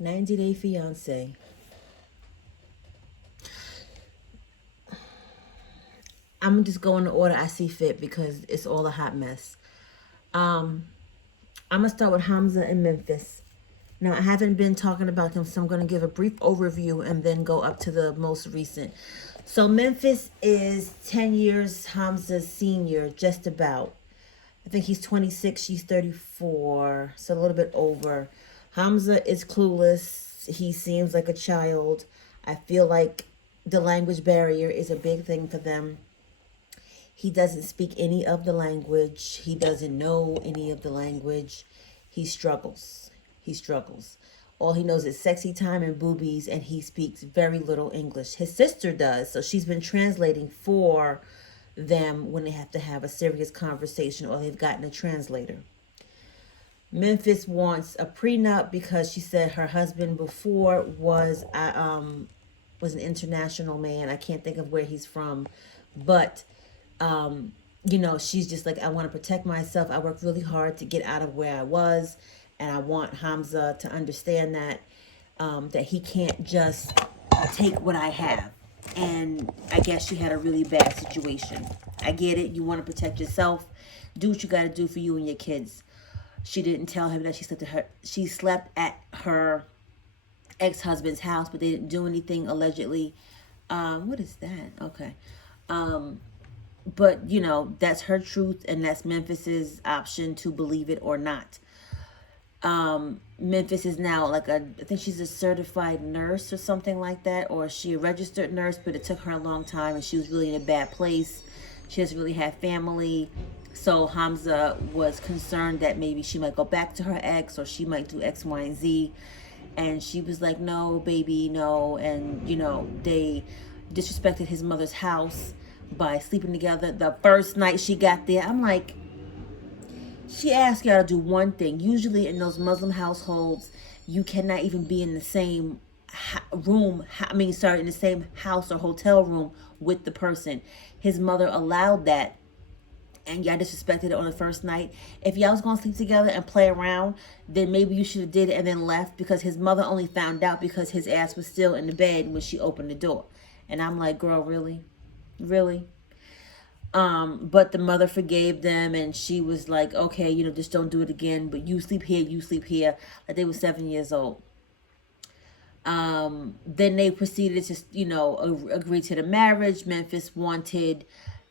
90-day fiancé. I'm just going to order I see fit because it's all a hot mess. Um, I'm gonna start with Hamza and Memphis. Now I haven't been talking about them, so I'm gonna give a brief overview and then go up to the most recent. So Memphis is 10 years Hamza's senior, just about. I think he's 26, she's 34, so a little bit over. Hamza is clueless. He seems like a child. I feel like the language barrier is a big thing for them. He doesn't speak any of the language. He doesn't know any of the language. He struggles. He struggles. All he knows is sexy time and boobies, and he speaks very little English. His sister does, so she's been translating for them when they have to have a serious conversation or they've gotten a translator. Memphis wants a prenup because she said her husband before was an international man. I can't think of where he's from, but she's just like, I want to protect myself. I worked really hard to get out of where I was, and I want Hamza to understand that he can't just take what I have. And I guess she had a really bad situation. I get it. You want to protect yourself. Do what you got to do for you and your kids. She didn't tell him that she slept at her ex-husband's house, but they didn't do anything allegedly. What is that? Okay. But that's her truth, and that's Memphis's option to believe it or not. Memphis is now I think she's a certified nurse or something like that, or she a registered nurse, but it took her a long time and she was really in a bad place. She doesn't really have family. So Hamza was concerned that maybe she might go back to her ex, or she might do X, Y, and Z. And she was like, no, baby, no. And, they disrespected his mother's house by sleeping together the first night she got there. I'm like, she asked y'all to do one thing. Usually in those Muslim households, you cannot even be in the same in the same house or hotel room with the person. His mother allowed that, and y'all disrespected it on the first night. If y'all was going to sleep together and play around, then maybe you should have did it and then left, because his mother only found out because his ass was still in the bed when she opened the door. And I'm like, girl, really? Really? But the mother forgave them, and she was like, okay, just don't do it again, but you sleep here, like they were 7 years old. Then they proceeded to, agree to the marriage. Memphis wanted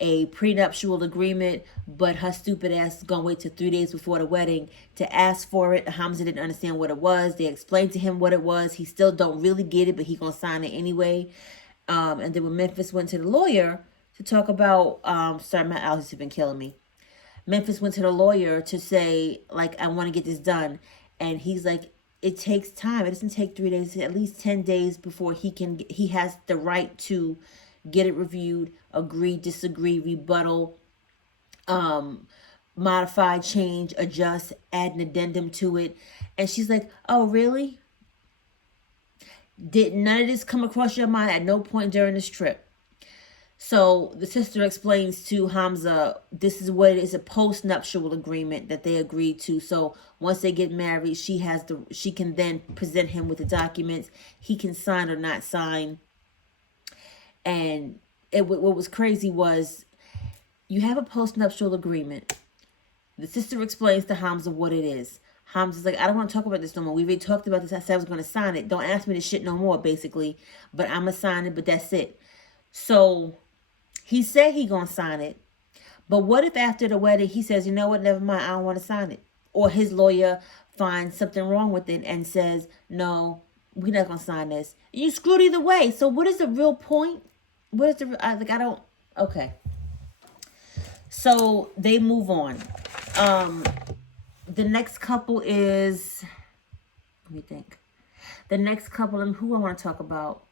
a prenuptial agreement, but her stupid ass is gonna wait till 3 days before the wedding to ask for it. Hamza didn't understand what it was. They explained to him what it was. He still don't really get it, but he gonna sign it anyway. And then when Memphis went to the lawyer to talk about, sorry, my allergies have been killing me. Memphis went to the lawyer to say, like, I want to get this done. And he's like, it takes time. It doesn't take 3 days, at least 10 days before he has the right to get it reviewed, agree, disagree, rebuttal, modify, change, adjust, add an addendum to it. And she's like, oh, really? Did none of this come across your mind at no point during this trip? So the sister explains to Hamza, this is what it is, a post-nuptial agreement that they agreed to. So once they get married, she can then present him with the documents. He can sign or not sign. And what was crazy was, you have a post-nuptial agreement. The sister explains to Hamza what it is. Hamza's like, I don't want to talk about this no more. We already talked about this. I said I was going to sign it. Don't ask me this shit no more, basically. But I'm going to sign it, but that's it. So he said he going to sign it. But what if after the wedding he says, you know what, never mind, I don't want to sign it. Or his lawyer finds something wrong with it and says, no, we're not going to sign this. You screwed either way. So what is the real point? What is the, I don't, okay. So they move on. The next couple is, let me think. The next couple, and who I want to talk about?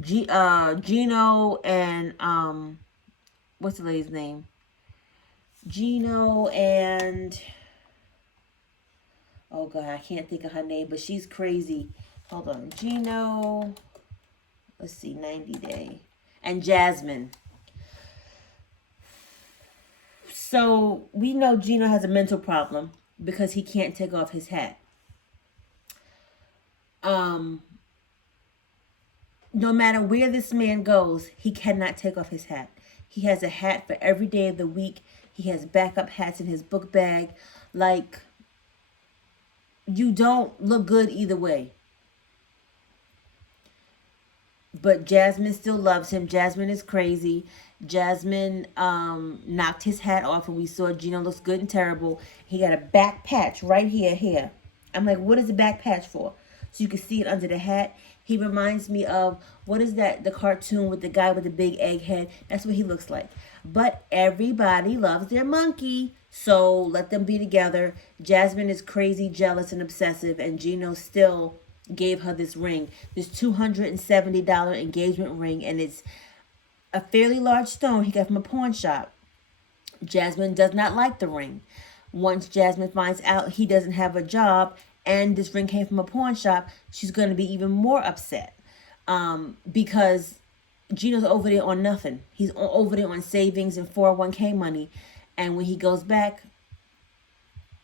Gino and, what's the lady's name? Gino and, oh God, I can't think of her name, but she's crazy. Hold on. Gino, let's see, 90 Day. And Jasmine. So we know Gino has a mental problem. because he can't take off his hat. No matter where this man goes, he cannot take off his hat. He has a hat for every day of the week. He has backup hats in his book bag. Like, you don't look good either way. But Jasmine still loves him. Jasmine is crazy. Jasmine knocked his hat off, and we saw Gino looks good and terrible. He got a back patch right here. I'm like, what is the back patch for? So you can see it under the hat. He reminds me of, what is that, the cartoon with the guy with the big egg head? That's what he looks like. But everybody loves their monkey, so let them be together. Jasmine is crazy, jealous, and obsessive, and Gino still gave her this ring, this $270 engagement ring, and it's a fairly large stone he got from a pawn shop. Jasmine does not like the ring. Once Jasmine finds out he doesn't have a job and this ring came from a pawn shop, she's going to be even more upset, because Gino's over there on nothing. He's over there on savings and 401k money, and when he goes back,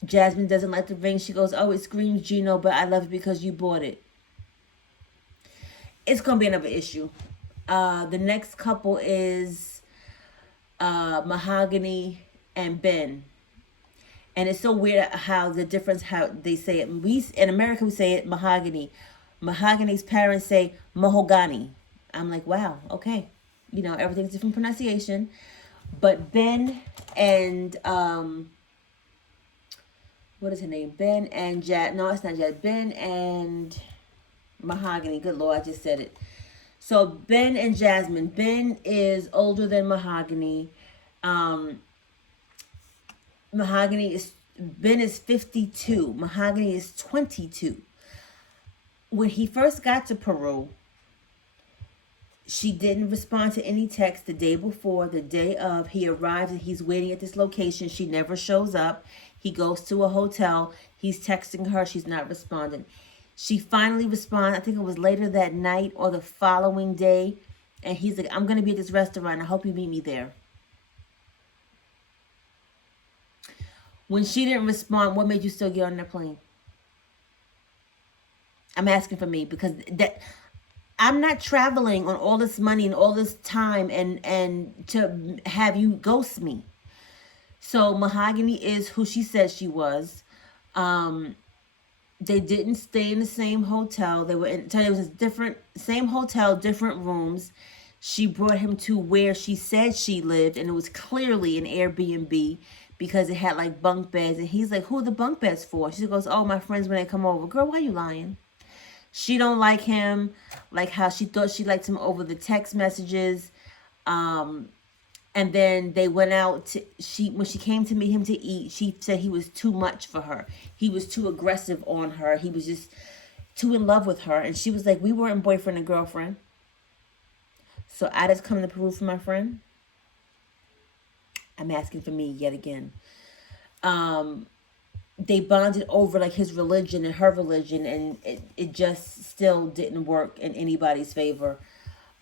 Jasmine doesn't like the ring. She goes, oh, it screams Gino, but I love it because you bought it. It's going to be another issue. The next couple is Mahogany and Ben. And it's so weird how the difference, how they say it. In America, we say it Mahogany. Mahogany's parents say Mahogany. I'm like, wow, okay. You know, everything's different pronunciation. But Ben and... what is her name? Ben and no, it's not Jad. Ben and Mahogany. Good Lord, I just said it. So Ben and Jasmine. Ben is older than Mahogany. Ben is 52. Mahogany is 22. When he first got to Peru, she didn't respond to any text the day before. The day of, he arrives and he's waiting at this location. She never shows up. He goes to a hotel. He's texting her. She's not responding. She finally responds. I think it was later that night or the following day. And he's like, I'm going to be at this restaurant. I hope you meet me there. When she didn't respond, what made you still get on that plane? I'm asking for me, because that I'm not traveling on all this money and all this time and to have you ghost me. So Mahogany is who she said she was. They didn't stay in the same hotel. They were in, it was a different, same hotel, different rooms. She brought him to where she said she lived, and it was clearly an Airbnb because it had like bunk beds. And he's like, who are the bunk beds for? She goes, oh, my friends when they come over. Girl, why are you lying? She don't like him, like how she thought she liked him over the text messages. And then they went out to, when she came to meet him to eat, she said he was too much for her. He was too aggressive on her. He was just too in love with her. And she was like, we weren't boyfriend and girlfriend. So I just come to Peru for my friend. I'm asking for me yet again. They bonded over like his religion and her religion, and it just still didn't work in anybody's favor.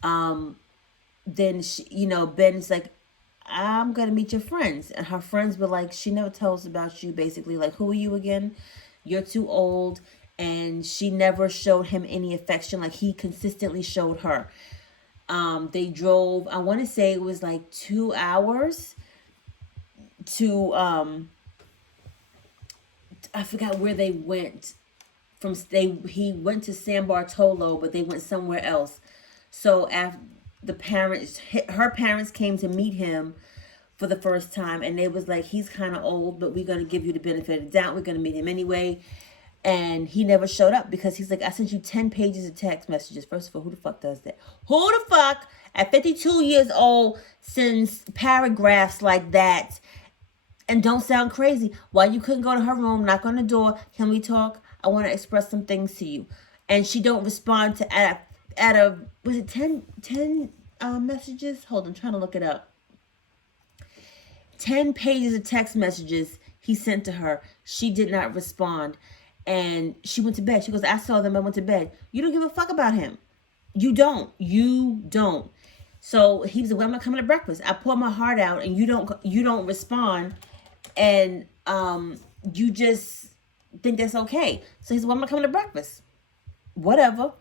Then she, Ben's like, I'm gonna meet your friends, and her friends were like, she never tells about you, basically, like, who are you again? You're too old. And she never showed him any affection like he consistently showed her. They drove, I want to say it was like 2 hours to I forgot where they went from. He went to San Bartolo, but they went somewhere else. So after her parents came to meet him for the first time, and they was like, he's kind of old, but we're going to give you the benefit of the doubt. We're going to meet him anyway. And he never showed up because he's like, I sent you 10 pages of text messages. First of all, who the fuck does that? Who the fuck at 52 years old sends paragraphs like that? And don't sound crazy. Why you couldn't go to her room, knock on the door, can we talk? I want to express some things to you. And she don't respond to was it 10 messages? Hold on, I'm trying to look it up. 10 pages of text messages he sent to her. She did not respond. And she went to bed. She goes, I saw them, I went to bed. You don't give a fuck about him. You don't. So he was like, well, I'm not coming to breakfast. I pour my heart out and you don't respond. And you just think that's okay. So he said, well, I'm not coming to breakfast. Whatever.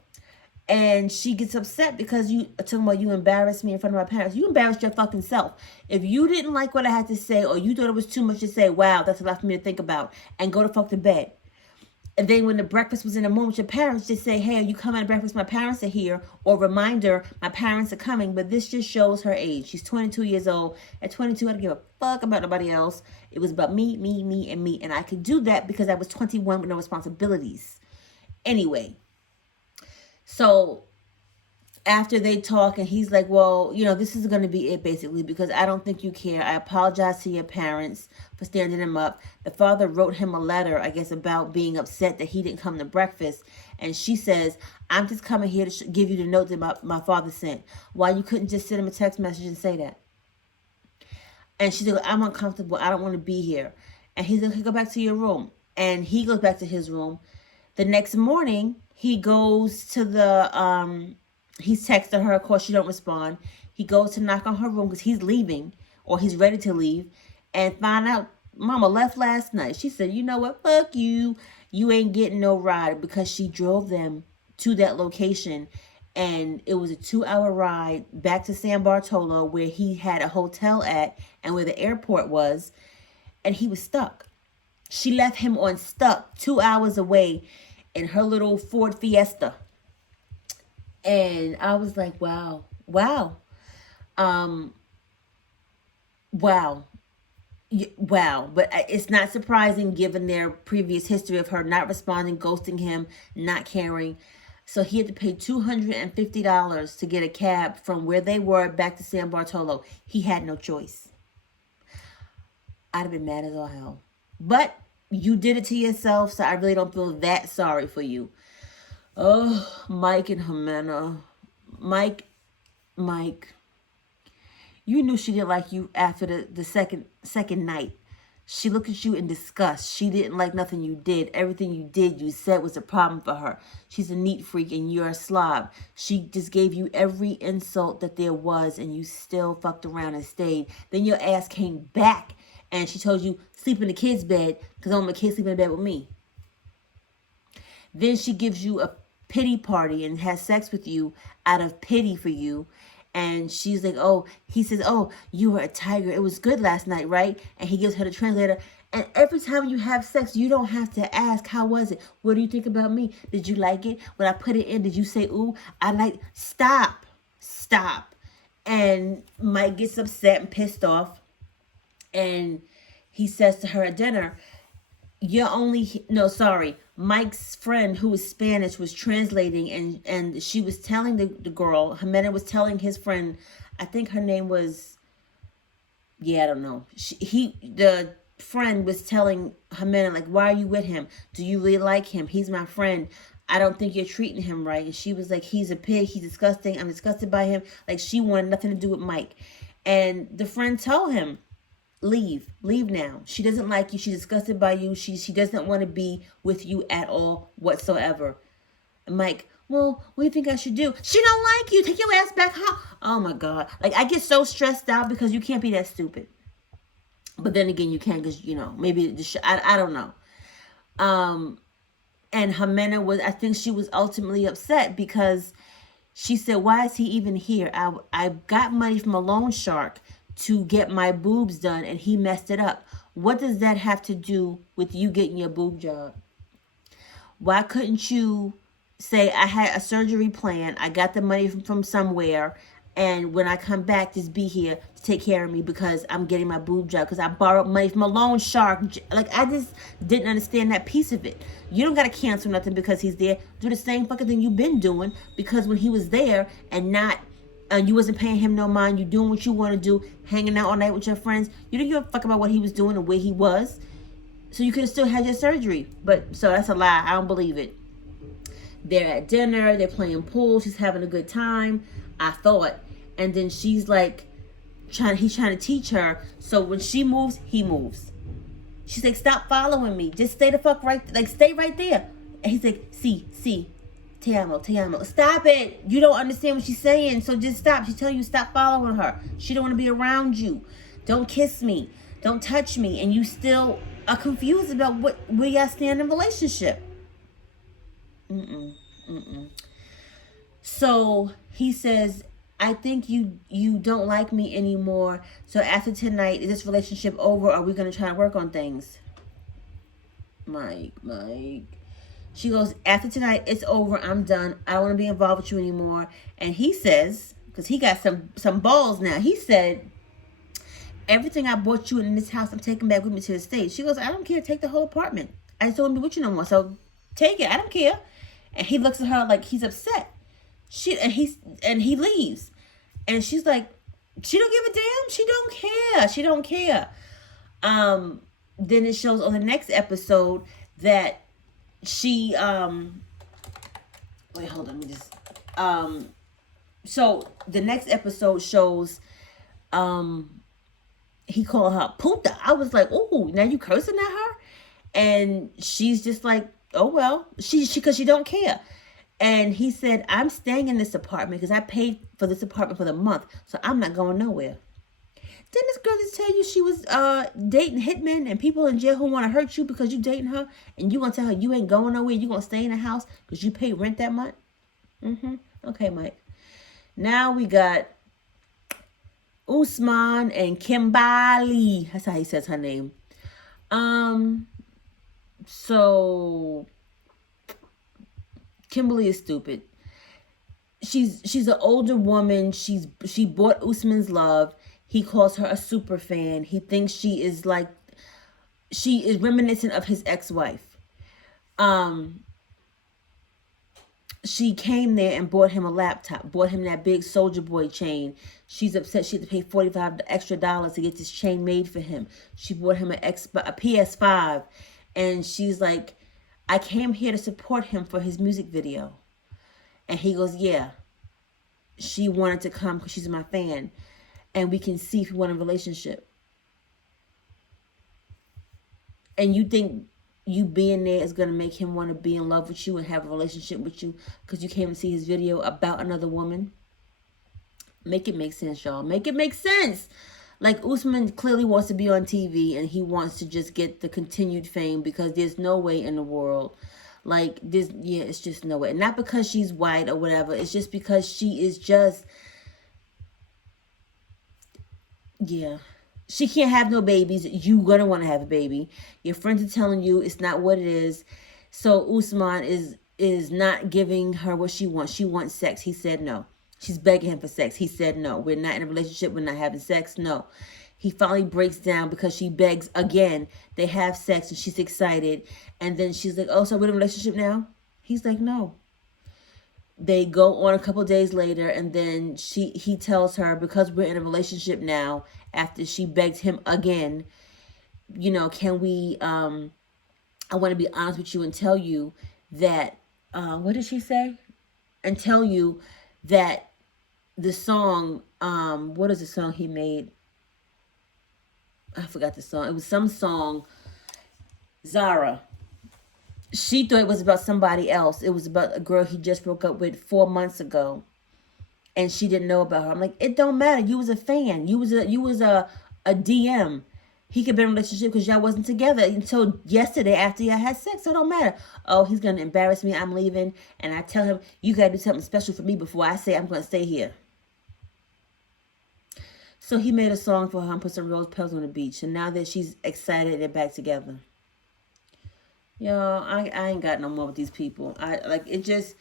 And she gets upset because you are talking about you embarrassed me in front of my parents. You embarrassed your fucking self. If you didn't like what I had to say, or you thought it was too much to say, wow, that's a lot for me to think about, and go to fuck to bed. And then when the breakfast was in the moment, your parents just say, hey, are you coming to breakfast? My parents are here. Or reminder, my parents are coming. But this just shows her age. She's 22 years old. At 22, I didn't give a fuck about nobody else. It was about me, me, me, and me. And I could do that because I was 21 with no responsibilities. Anyway. So after they talk, and he's like, well, you know, this is going to be it basically, because I don't think you care. I apologize to your parents for standing him up. The father wrote him a letter, I guess, about being upset that he didn't come to breakfast. And she says, I'm just coming here to give you the note that my father sent. Why you couldn't just send him a text message and say that? And she's like, I'm uncomfortable. I don't want to be here. And he's like, okay, go back to your room. And he goes back to his room. The next morning, he goes to the, he's texting her. Of course, she don't respond. He goes to knock on her room because he's leaving, or he's ready to leave, and find out Mama left last night. She said, you know what? Fuck you. You ain't getting no ride, because she drove them to that location, and it was a 2-hour ride back to San Bartolo, where he had a hotel at and where the airport was, and he was stuck. She left him on stuck 2 hours away in her little Ford Fiesta. And I was like, wow. Wow. Wow. But it's not surprising given their previous history of her not responding, ghosting him, not caring. So he had to pay $250 to get a cab from where they were back to San Bartolo. He had no choice. I'd have been mad as all hell. But you did it to yourself, so I really don't feel that sorry for you. Oh, Mike and Jimena. Mike, you knew she didn't like you after the second night. She looked at you in disgust. She didn't like nothing you did. Everything you did, you said was a problem for her. She's a neat freak and you're a slob. She just gave you every insult that there was, and you still fucked around and stayed. Then your ass came back and she told you, sleep in the kid's bed because I want my kids sleeping in bed with me. Then she gives you a pity party and has sex with you out of pity for you. And she's like, oh, he says, oh, you were a tiger. It was good last night, right? And he gives her the translator. And every time you have sex, you don't have to ask, how was it? What do you think about me? Did you like it? When I put it in, did you say, ooh, I like, stop. And Mike gets upset and pissed off. And he says to her at dinner, Mike's friend, who was Spanish, was translating, and she was telling the girl, Jimena was telling his friend, I think her name was, I don't know. The friend was telling Jimena, like, why are you with him? Do you really like him? He's my friend. I don't think you're treating him right. And she was like, he's a pig. He's disgusting. I'm disgusted by him. Like, she wanted nothing to do with Mike. And the friend told him, leave now. She doesn't like you. She's disgusted by you. She doesn't want to be with you at all whatsoever. And Mike, well, what do you think I should do? She don't like you. Take your ass back home. Oh my God. Like, I get so stressed out because you can't be that stupid. But then again, you can, because, maybe I don't know. And Jimena I think she was ultimately upset because she said, why is he even here? I got money from a loan shark to get my boobs done, and he messed it up. What does that have to do with you getting your boob job? Why couldn't you say, I had a surgery plan, I got the money from somewhere, and when I come back, just be here to take care of me because I'm getting my boob job, because I borrowed money from a loan shark. Like, I just didn't understand that piece of it. You don't got to cancel nothing because he's there. Do the same fucking thing you've been doing, because when he was there and you wasn't paying him no mind, you doing what you want to do, hanging out all night with your friends, you didn't give a fuck about what he was doing and where he was. So you could have still had your surgery. So that's a lie. I don't believe it. They're at dinner, they're playing pool, she's having a good time, I thought. And then she's like, he's trying to teach her. So when she moves, he moves. She's like, stop following me. Just stay the fuck stay right there. And he's like, see. Te amo. Stop it. You don't understand what she's saying, so just stop. She's telling you stop following her. She don't want to be around you. Don't kiss me. Don't touch me. And you still are confused about where y'all stand in relationship. So he says, I think you don't like me anymore. So after tonight, is this relationship over? Or are we going to try to work on things? Mike. She goes, after tonight, it's over. I'm done. I don't want to be involved with you anymore. And he says, because he got some balls now. He said, everything I bought you in this house, I'm taking back with me to the States. She goes, I don't care. Take the whole apartment. I just don't want to be with you no more. So take it. I don't care. And he looks at her like he's upset. And he leaves. And she's like, she don't give a damn. She don't care. She don't care. Then it shows on the next episode that she wait, hold on, let me just so the next episode shows he called her puta. I was like, oh, now you cursing at her? And she's just like, oh well, she because she don't care. And he said, I'm staying in this apartment because I paid for this apartment for the month, so I'm not going nowhere. Didn't this girl just tell you she was dating hitmen and people in jail who want to hurt you because you dating her, and you gonna tell her you ain't going nowhere, you gonna stay in the house because you pay rent that month? Okay, Mike. Now we got Usman and Kimberly. That's how he says her name. So Kimberly is stupid. She's an older woman. She bought Usman's love. He calls her a super fan. He thinks she is reminiscent of his ex-wife. She came there and bought him a laptop, bought him that big Soldier Boy chain. She's upset she had to pay $45 extra to get this chain made for him. She bought him a PS5, and she's like, I came here to support him for his music video. And he goes, yeah, she wanted to come because she's my fan. And we can see if we want a relationship. And you think you being there is going to make him want to be in love with you and have a relationship with you because you came to see his video about another woman? Make it make sense, y'all. Make it make sense. Like, Usman clearly wants to be on TV and he wants to just get the continued fame because there's no way in the world. Like, this, yeah, it's just no way. Not because she's white or whatever. It's just because she is just, yeah. She can't have no babies. You gonna want to have a baby. Your friends are telling you it's not what it is. So Usman is not giving her what she wants. She wants sex. He said no. She's begging him for sex. He said no. We're not in a relationship. We're not having sex. No. He finally breaks down because she begs again. They have sex and she's excited. And then she's like, oh, so we're in a relationship now? He's like, no. They go on a couple days later, and then he tells her, because we're in a relationship now, after she begged him again, you know, can we, I want to be honest with you and tell you that, what did she say? And tell you that the song, what is the song he made? I forgot the song. It was some song, Zara. She thought it was about somebody else. It was about a girl he just broke up with 4 months ago. And she didn't know about her. I'm like, it don't matter. You was a fan. You was a DM. He could be in a relationship because y'all wasn't together until yesterday after y'all had sex. So it don't matter. Oh, he's going to embarrass me. I'm leaving. And I tell him, you got to do something special for me before I say I'm going to stay here. So he made a song for her and put some rose petals on the beach. And now that she's excited, they're back together. Y'all, I ain't got no more with these people. I like it just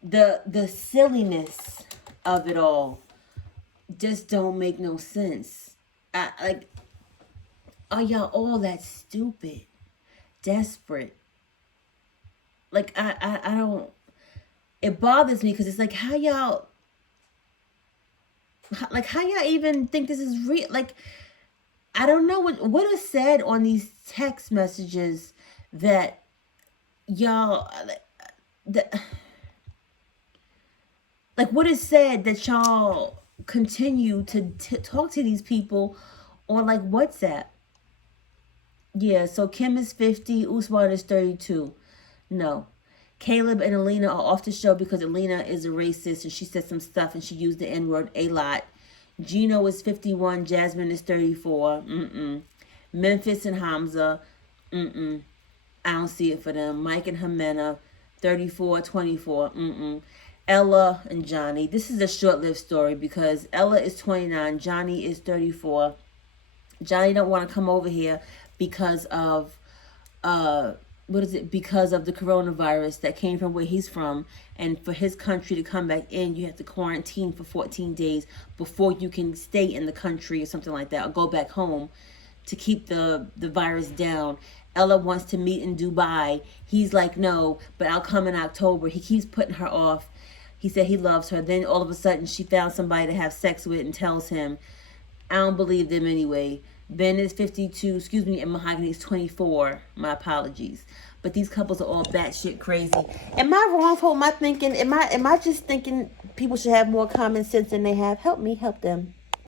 the silliness of it all just don't make no sense. Are y'all all that stupid, desperate? Like I don't. It bothers me because it's like how y'all even think this is real? Like, I don't know what is said on these text messages that y'all like what is said that y'all continue to talk to these people on like WhatsApp. Yeah, so Kim is 50, Usman is 32. No. Caleb and Alina are off the show because Alina is a racist and she said some stuff and she used the N-word a lot. Gino is 51, Jasmine is 34. Memphis and Hamza. I don't see it for them. Mike and Jimena, 34, 24. Ella and Johnny. This is a short-lived story because Ella is 29. Johnny is 34. Johnny don't want to come over here because of because of the coronavirus that came from where he's from, and for his country to come back in, you have to quarantine for 14 days before you can stay in the country or something like that, or go back home to keep the virus down. Ella wants to meet in Dubai. He's like, no, but I'll come in October. He keeps putting her off. He said he loves her. Then all of a sudden she found somebody to have sex with and tells him. I don't believe them anyway. Ben is 52, and Mahogany is 24. My apologies. But these couples are all batshit crazy. Am I wrong for my thinking? Am I just thinking people should have more common sense than they have? Help me, help them.